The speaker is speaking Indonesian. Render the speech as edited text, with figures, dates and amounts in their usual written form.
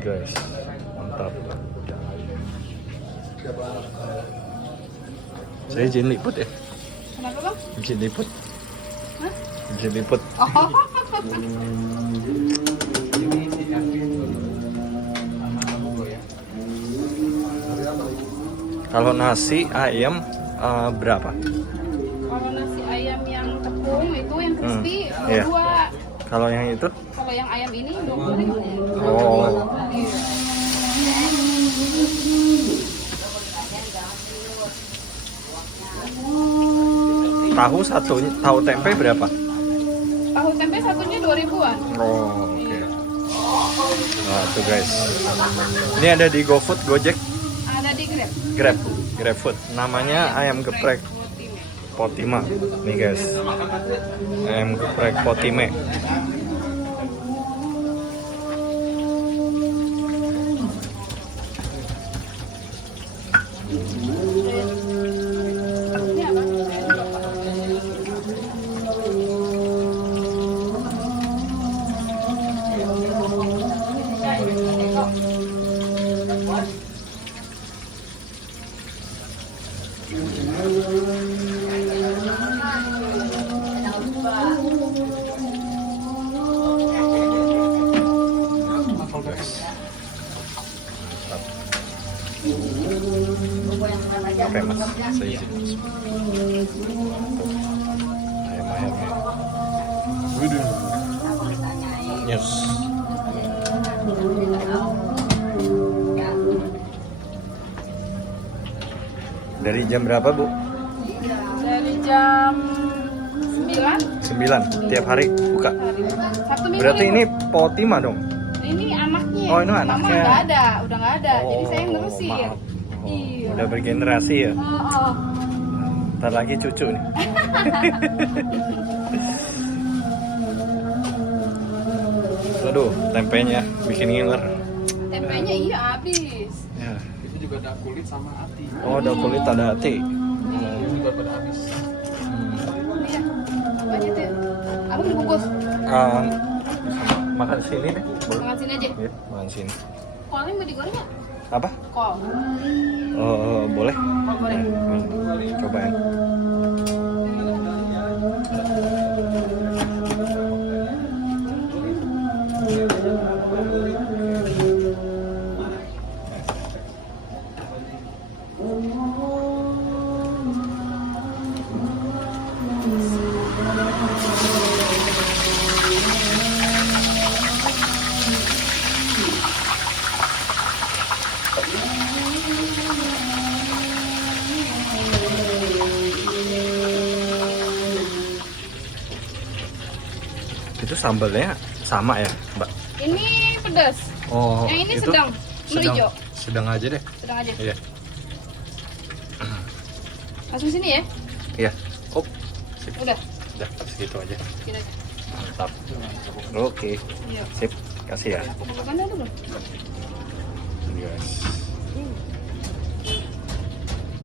Guys, mantap. Saya izin liput ya. Kenapa bang? Izin liput. Hah? Izin liput. Oh. Kalau nasi ayam berapa? Kalau nasi ayam yang tepung itu yang crispy iya. 22. Kalau yang itu? Kalau yang ayam ini 20.000. Oh. Iya. Tahu tempe berapa? Tahu tempe satunya 2.000-an. Oh, oke. Nah, tuh guys. Ini ada di GoFood, Gojek, Ada di Grab. GrabFood. Namanya ayam geprek Potime. Nih guys. Ayam geprek Potime. Ini apa? Oke mas, saya izin mas. Ayam-ayamnya. Widih. Yes. Dari jam berapa bu? Dari jam 9 9. Tiap hari buka. hari. Sabtu Minggu Berarti libur. ini Potime dong? Ini anaknya. Oh, ini Mama anaknya. udah ada. Jadi saya yang nerusin. Maaf. Iya. Udah bergenerasi ya? Oh. Ntar lagi cucu nih. Aduh, tempenya bikin ngiler. Tempenya iya habis. Ya. Itu juga ada kulit sama hati. Oh, ada kulit, ada hati. Itu juga pada habis. Iya. Apa aja tuh? Aku dibungkus. Makan sini deh. Boleh? Makan sini aja. Ya, makan sini. Kolnya mau digoreng nggak? Apa? Kol. Boleh? Kol goreng. Cobain. Itu sambalnya sama ya, Mbak? Ini pedas. Oh, Yang ini itu sedang. Melijo. Sedang aja deh. Sedang aja. Iya. Langsung sini ya. Iya. Oh, sip. Udah. Udah, segitu aja. Sini aja. Mantap. Oke. Iya. Sip. Kasih ya. Bukannya dulu. Yes.